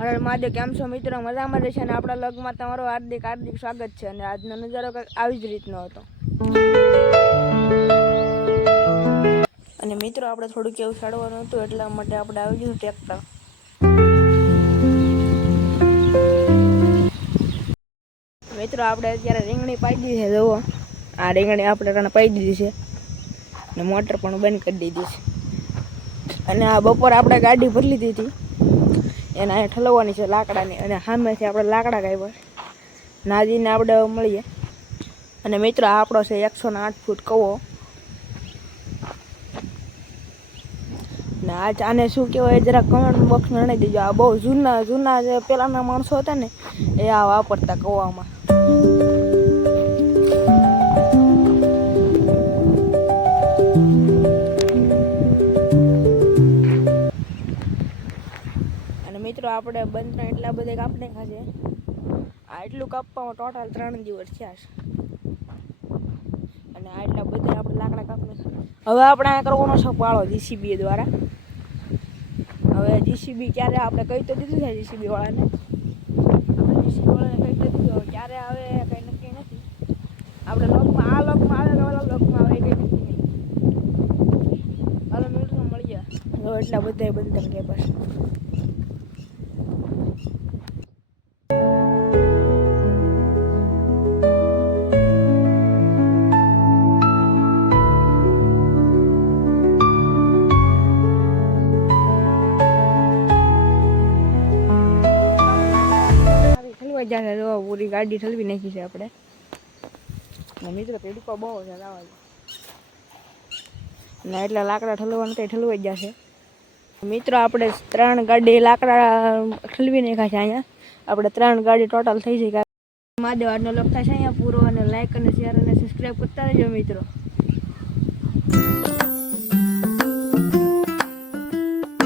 હરે મહાદેવ, કેમ છો મિત્રો? મજામાં રહેશે અને આપણા લગમાં તમારું હાર્દિક સ્વાગત છે. અને આજનો નજારો કંઈક આવી જ રીતનો હતો. અને મિત્રો આપણે થોડુંક એવું છાડવાનું હતું, એટલા માટે આપણે આવી ગયું ટ્રેક્ટર. મિત્રો આપણે અત્યારે રીંગણી પાઈ દીધી છે. જુઓ, આ રીંગણી આપણે પાઈ દીધી છે અને મોટર પણ બંધ કરી દીધી છે. અને આ બપોર આપણે ગાડી ભરી લીધી હતી, એને અહીંયા ઠલવવાની છે લાકડાની. અને સામેથી આપણે લાકડા કાઢ્યા નાદીને આપણે મળીએ. અને મિત્રો આપણો છે 108 ફૂટ કવો. ને આને શું કહેવાય જરા કમેન્ટ બોક્સમાં જણાવી દેજો. આ બહુ જૂના જે પહેલાંના માણસો હતા ને એ આ વાપરતા કવામાં. અને મિત્રો આપણે બંધના એટલા બધા કાપી નાખ્યા છે. આ એટલું કાપવામાં ટોટલ 3 દિવસ થયા છે. અને આ એટલા બધા આપણે લાકડા કાપી નાખ્યા. હવે આપણે આ કરવાનો છે પાળો જીસીબી દ્વારા. હવે જીસીબી ક્યારે આપણે કહી તો દીધું છે જીસીબી વાળાને. આપણે જીસીબી વાળાને કહી તો દીધું, ક્યારે આવે કંઈ નક્કી નથી. આપણે લોકમાં આવે કે ઓલા લોકમાં આવે કંઈ નક્કી નહીં. હાલો મિત્રો મળીએ. હવે એટલા બધા બંધ કે બસ. પૂરી ગાડી ઠલવી નાખી છે આપણે. મિત્રો તડકો બહુ છે ને એટલા લાકડા ઠલવાનું કંઈ ઠલવાઈ જશે. મિત્રો આપણે 3 ગાડી લાકડા ઠલવી નાખ્યા છે. અહીંયા આપણે 3 ગાડી ટોટલ થઈ જાય. મહાદેવ આજનો લોક થાય છે અહીંયા પૂરો. અને લાઈક અને શેર અને સબસ્ક્રાઈબ કરતા રહેજો મિત્રો.